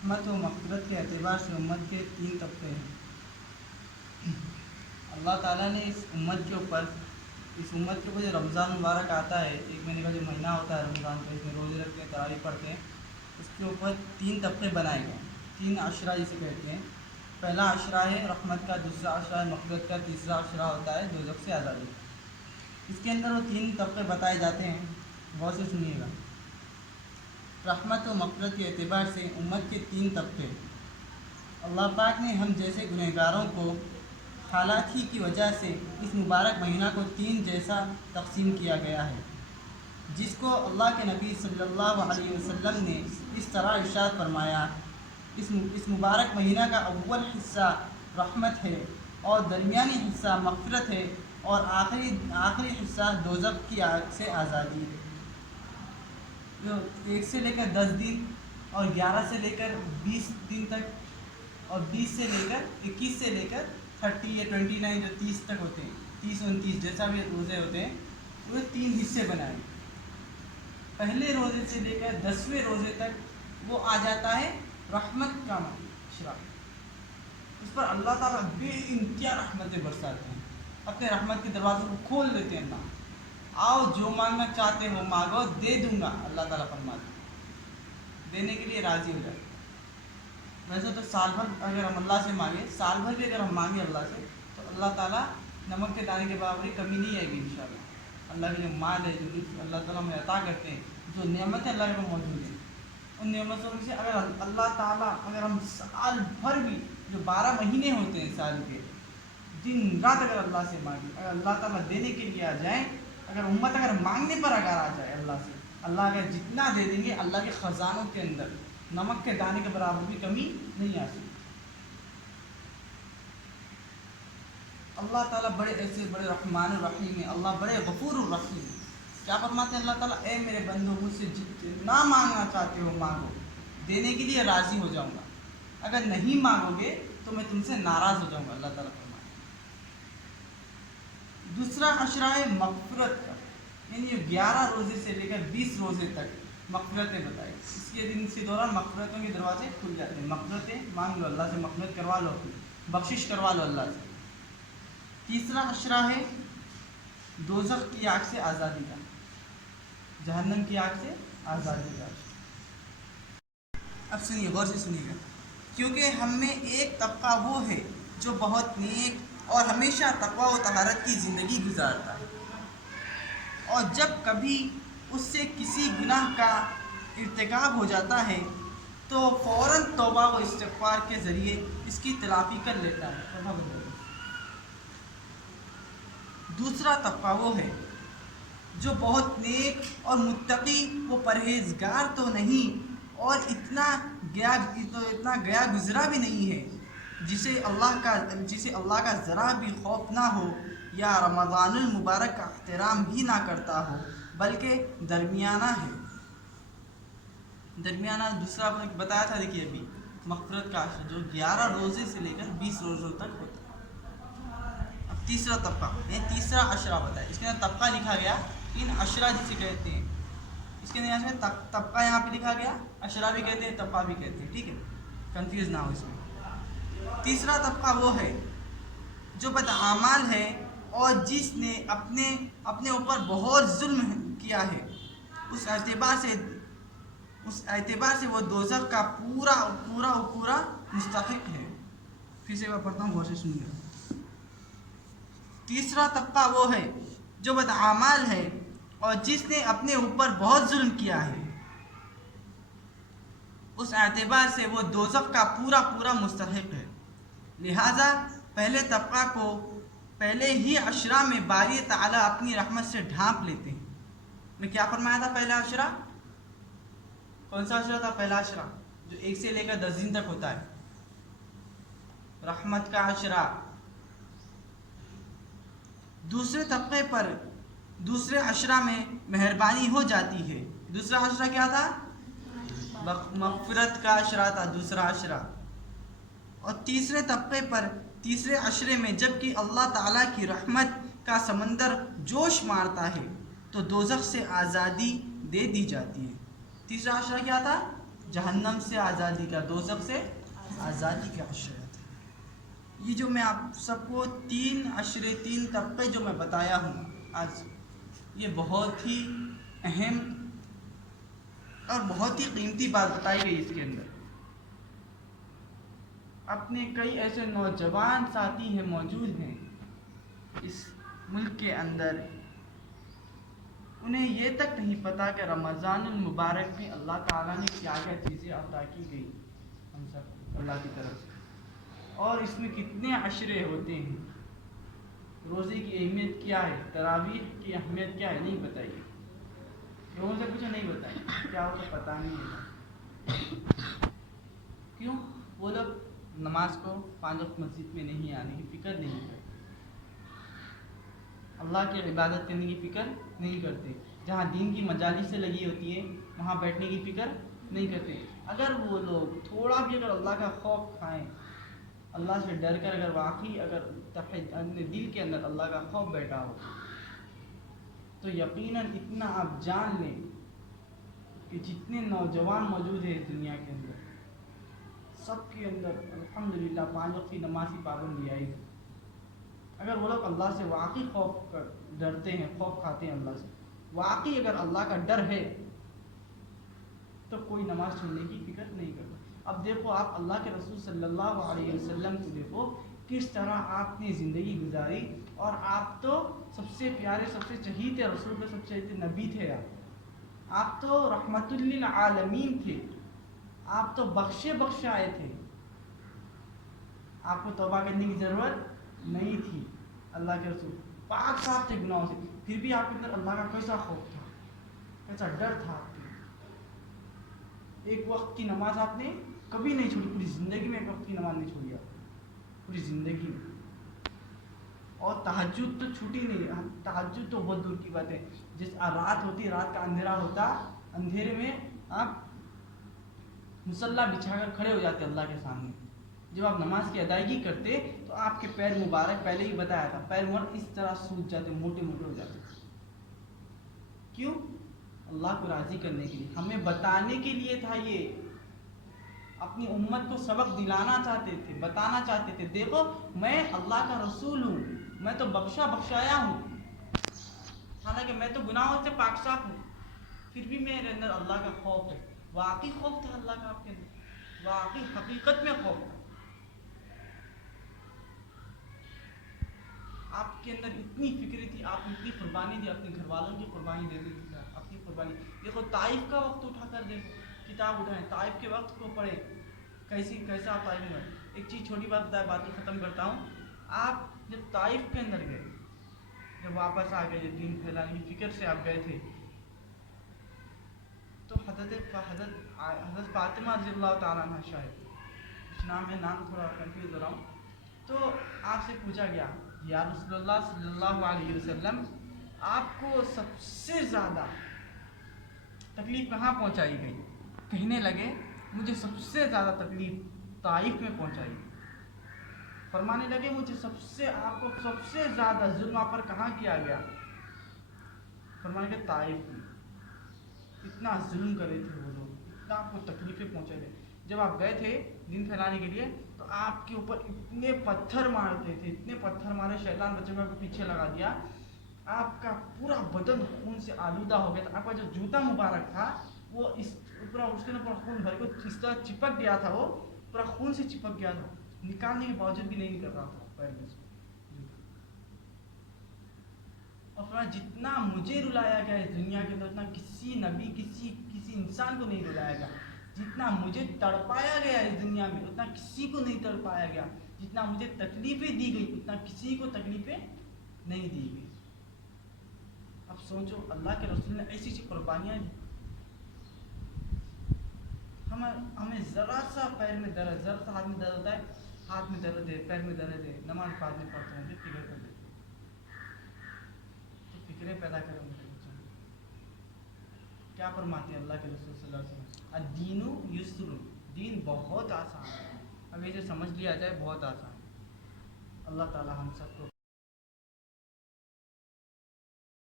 رحمت و مغفرت کے اعتبار سے امت کے 3 طبقے ہیں۔ اللہ تعالیٰ نے اس امت کے اوپر جو رمضان مبارک آتا ہے، 1 مہینے کا جو مہینہ ہوتا ہے رمضان کا، اس میں روزے رکھتے ہیں، تراویح پڑھتے ہیں، اس کے اوپر 3 طبقے بنائے گئے، 3 عشرہ جسے کہتے ہیں۔ پہلا عشرہ ہے رحمت کا، دوسرا عشرہ ہے مغفرت کا، تیسرا عشرہ ہوتا ہے دوزخ سے آزادی۔ اس کے اندر وہ 3 طبقے بتائے جاتے ہیں، غور سے سنیے گا۔ رحمت و مغفرت کے اعتبار سے امت کے 3 طبقے۔ اللہ پاک نے ہم جیسے گنہگاروں کو حالات ہی کی وجہ سے اس مبارک مہینہ کو 3 جیسا تقسیم کیا گیا ہے، جس کو اللہ کے نبی صلی اللہ علیہ وسلم نے اس طرح ارشاد فرمایا: اس مبارک مہینہ کا اول حصہ رحمت ہے اور درمیانی حصہ مغفرت ہے اور آخری حصہ دوزخ کی آگ سے آزادی ہے۔ جو 1 سے لے کر 10 دن اور 11 سے لے کر 20 دن تک اور 20 سے لے کر 21 سے لے کر 30 یا 29 جو 30 تک ہوتے ہیں، 30 29 جیسا بھی روزے ہوتے ہیں، وہ 3 حصے بنائے۔ پہلے روزے سے لے کر 10ویں روزے تک وہ آ جاتا ہے رحمت کا عشرہ۔ اس پر اللہ تعالیٰ بے انتہا رحمتیں برساتے ہیں، اپنے رحمت کے دروازوں کو کھول دیتے ہیں۔ اللہ آؤ جو مانگنا چاہتے ہو مانگو، دے دوں گا۔ اللہ تعالیٰ فرماتے ہیں، دینے کے لیے راضی ہو جاتے۔ ویسے تو سال بھر اگر ہم اللہ سے مانگیں، سال بھر بھی اگر ہم مانگیں اللہ سے، تو اللہ تعالیٰ نمک کے دانے کے برابر کمی نہیں آئے گی انشاءاللہ۔ اللہ کے جو مال ہے، جو اللہ تعالیٰ ہمیں عطا کرتے ہیں، جو نعمتیں اللہ کے موجود ہیں، ان نعمتوں سے اگر اللہ تعالیٰ اگر ہم سال بھر بھی، جو 12 مہینے ہوتے ہیں سال کے، دن رات اگر اللہ سے مانگیں، اگر اللہ تعالیٰ دینے کے لیے آ جائیں، اگر امت اگر مانگنے پر اگر آ جائے اللہ سے، اللہ اگر جتنا دے دیں گے، اللہ کے خزانوں کے اندر نمک کے دانے کے برابر بھی کمی نہیں آ سکتی۔ اللہ تعالیٰ بڑے ایسے بڑے رحمان الرحیم ہیں، اللہ بڑے غفور الرحیم ہیں۔ کیا فرماتے ہیں اللہ تعالیٰ؟ اے میرے بندو، مجھ سے جتنا مانگنا چاہتے ہو مانگو، دینے کے لیے راضی ہو جاؤں گا، اگر نہیں مانگو گے تو میں تم سے ناراض ہو جاؤں گا۔ اللہ تعالیٰ فرماتے ہیں۔ دوسرا عشرہ ہے مغفرت کا، یعنی 11 روزے سے لے کر 20 روزے تک مغفرتیں بتائی۔ اس کے دن کے دوران مغفرتوں کے دروازے کھل جاتے ہیں، مغفرتیں مانگ لو اللہ سے، مغفرت کروا لو، بخشش کروا لو اللہ سے۔ تیسرا عشرہ ہے دوزخ کی آگ سے آزادی کا، جہنم کی آگ سے آزادی کا۔ اب سنیے، غور سے سنیے گا، کیونکہ ہم میں ایک طبقہ وہ ہے جو بہت نیک اور ہمیشہ تقوی و طہارت کی زندگی گزارتا ہے، اور جب کبھی اس سے کسی گناہ کا ارتکاب ہو جاتا ہے تو فوراً توبہ و استغفار کے ذریعے اس کی تلافی کر لیتا ہے۔ دوسرا طبقہ وہ ہے جو بہت نیک اور متقی و پرہیزگار تو نہیں، اور اتنا گیا گزرا بھی نہیں ہے، جسے اللہ کا ذرا بھی خوف نہ ہو یا رمضان المبارک کا احترام بھی نہ کرتا ہو، بلکہ درمیانہ ہے۔ درمیانہ دوسرا بتایا تھا، دیکھیے ابھی مغفرت کا عشرہ جو 11 روزے سے لے کر 20 روزوں تک ہوتا ہے۔ اب تیسرا طبقہ، یہ تیسرا عشرہ بتایا، اس کے اندر طبقہ لکھا گیا، ان عشرہ جسے کہتے ہیں، اس کے اندر طبقہ یہاں پہ لکھا گیا، عشرہ بھی کہتے ہیں، طبقہ بھی کہتے ہیں، ٹھیک ہے، کنفیوز نہ ہو اس میں۔ تیسرا طبقہ وہ ہے جو بدعمال ہے اور جس نے اپنے اوپر بہت ظلم کیا ہے، اس اعتبار سے وہ دوزخ کا پورا مستحق ہے۔ پھر سے میں پڑھتا ہوں، غور سے سنیے۔ تیسرا طبقہ وہ ہے جو بدعمال ہے اور جس نے اپنے اوپر بہت ظلم کیا ہے، اس اعتبار سے وہ دوزخ کا پورا مستحق ہے۔ لہذا پہلے طبقہ کو پہلے ہی عشرہ میں باری تعالیٰ اپنی رحمت سے ڈھانپ لیتے ہیں۔ میں کیا فرمایا تھا؟ پہلا عشرہ کون سا عشرہ تھا؟ پہلا عشرہ جو 1 سے لے کر 10 دن تک ہوتا ہے، رحمت کا عشرہ۔ دوسرے طبقے پر دوسرے عشرہ میں مہربانی ہو جاتی ہے۔ دوسرا عشرہ کیا تھا؟ مغفرت کا عشرہ تھا، دوسرا عشرہ۔ اور تیسرے طبقے پر تیسرے عشرے میں جب کہ اللہ تعالیٰ کی رحمت کا سمندر جوش مارتا ہے تو دوزخ سے آزادی دے دی جاتی ہے۔ تیسرا عشرہ کیا تھا؟ جہنم سے آزادی کا، دوزخ سے آزادی کے عشرے تھے۔ یہ جو میں آپ سب کو 3 عشرے 3 طبقے جو میں بتایا ہوں آج، یہ بہت ہی اہم اور بہت ہی قیمتی بات بتائی گئی اس کے اندر۔ اپنے کئی ایسے نوجوان ساتھی ہیں، موجود ہیں اس ملک کے اندر، انہیں یہ تک نہیں پتہ کہ رمضان المبارک میں اللہ تعالیٰ نے کیا کیا چیزیں عطا کی گئی ہم سب کو اللہ کی طرف سے، اور اس میں کتنے عشرے ہوتے ہیں، روزے کی اہمیت کیا ہے، تراویح کی اہمیت کیا ہے، نہیں بتائیے۔ لوگوں سے پوچھا، نہیں بتائیے، کیا وہ تو پتہ نہیں ہے۔ کیوں؟ وہ لوگ نماز کو 5 وقت مسجد میں نہیں آنے کی فکر نہیں کرتے، اللہ کی عبادت کرنے کی فکر نہیں کرتے، جہاں دین کی مجالس سے لگی ہوتی ہے وہاں بیٹھنے کی فکر نہیں کرتے۔ اگر وہ لوگ تھوڑا بھی اگر اللہ کا خوف کھائیں، اللہ سے ڈر کر اگر واقعی اگر دل کے اندر اللہ کا خوف بیٹھا ہو، تو یقیناً اتنا آپ جان لیں کہ جتنے نوجوان موجود ہیں اس دنیا کے اندر، سب کے اندر الحمدللہ 5 وقت کی نماز کی پابندی آئی ہے۔ اگر وہ لوگ اللہ سے واقعی خوف ڈرتے ہیں، خوف کھاتے ہیں اللہ سے، واقعی اگر اللہ کا ڈر ہے، تو کوئی نماز چھوڑنے کی فکر نہیں کرتا۔ اب دیکھو آپ اللہ کے رسول صلی اللہ علیہ وسلم کو دیکھو، کس طرح آپ نے زندگی گزاری، اور آپ تو سب سے پیارے، سب سے چہیتے رسول کے، سب سے چہیتے نبی تھے۔ آپ تو رحمت للعالمین تھے، آپ تو بخشے آئے تھے، آپ کو توبہ کرنے کی ضرورت نہیں تھی۔ اللہ کے رسول پاک صاف تھے گناہوں سے، پھر بھی آپ کے اندر اللہ کا کیسا خوف تھا، کیسا ڈر تھا آپ کے۔ ایک وقت کی نماز آپ نے کبھی نہیں چھوڑی، پوری زندگی میں ایک وقت کی نماز نہیں چھوڑی آپ، پوری زندگی میں۔ اور تہجد تو چھوٹی نہیں، تہجد تو بہت دور کی بات ہے۔ جس رات ہوتی، رات کا اندھیرا ہوتا، اندھیرے میں آپ مصلی بچھا کر کھڑے ہو جاتے اللہ کے سامنے، جب آپ نماز کی ادائیگی کرتے تو آپ کے پیر مبارک، پہلے ہی بتایا تھا، پیر مبارک اس طرح سوج جاتے، موٹے موٹے ہو جاتے۔ کیوں؟ اللہ کو راضی کرنے کے لیے، ہمیں بتانے کے لیے تھا، یہ اپنی امت کو سبق دلانا چاہتے تھے، بتانا چاہتے تھے، دیکھو میں اللہ کا رسول ہوں، میں تو بخشایا ہوں، حالانکہ میں تو گناہوں سے پاک صاف ہوں، پھر بھی میرے اندر اللہ کا خوف ہے۔ واقعی خوف تھا اللہ کا آپ کے اندر، واقعی حقیقت میں خوف تھا آپ کے اندر، اتنی فکری تھی، آپ اتنی قربانی دی، اپنے گھر والوں کی قربانی دے دی، اپنی قربانی۔ دیکھو طائف کا وقت اٹھا کر دیکھو، کتاب اٹھائیں، طائف کے وقت کو پڑھیں، کیسا آپ طائف میں۔ ایک چیز چھوٹی بات بتائے، بات کو ختم کرتا ہوں۔ آپ جب طائف کے اندر گئے، جب واپس آ گئے، جب دین پھیلانے کی فکر سے آپ گئے تھے، تو حضرت فاطمہ رضی اللہ تعالیٰ عنہ، شاید کچھ نام ہے، نام تھوڑا کنفیوز ہو رہا ہوں، تو آپ سے پوچھا گیا، یا رسول اللہ صلی اللہ علیہ وسلم، آپ کو سب سے زیادہ تکلیف کہاں پہنچائی گئی؟ کہنے لگے مجھے سب سے زیادہ تکلیف طائف میں پہنچائی گئی۔ فرمانے لگے مجھے آپ کو سب سے زیادہ ظلم آپ پر کہاں کیا گیا؟ فرمانے لگے طائف میں۔ اتنا ظلم کرے تھے وہ لوگ، اتنا آپ کو تکلیفیں پہنچائے تھے۔ جب آپ گئے تھے دین پھیلانے کے لیے، تو آپ کے اوپر اتنے پتھر مارتے تھے، اتنے پتھر مارے، شیطان بچے کو پیچھے لگا دیا، آپ کا پورا بدن خون سے آلودہ ہو گیا تھا۔ آپ کا جو جوتا مبارک تھا وہ اس کے اوپر خون بھر کے اس طرح چپک گیا تھا، وہ پورا خون سے چپک گیا تھا، نکالنے کے باوجود بھی نہیں نکل رہا تھا پیر میں سے۔ اور جتنا مجھے رلایا گیا اس دنیا کے اندر، اتنا کسی نبی، کسی انسان کو نہیں رلایا گیا۔ جتنا مجھے تڑپایا گیا اس دنیا میں، اتنا کسی کو نہیں تڑپایا گیا۔ جتنا مجھے تکلیفیں دی گئی، اتنا کسی کو تکلیفیں نہیں دی گئی۔ اب سوچو، اللہ کے رسول نے ایسی قربانیاں دی، ہمیں ذرا سا پیر میں درد، ذرا سا ہاتھ میں درد ہوتا ہے، ہاتھ میں درد ہے، پیر میں درد ہے، نماز بعد میں پڑھتے ہیں، فکر کر دیتے ہیں، تو فکریں پیدا کریں گے۔ کیا فرماتے ہیں اللہ کے رسول صلی اللہ علیہ وسلم؟ الدین یسر، دین بہت آسان ہے، اب یہ جو سمجھ لیا جائے بہت آسان ہے۔ اللہ تعالی ہم سب کو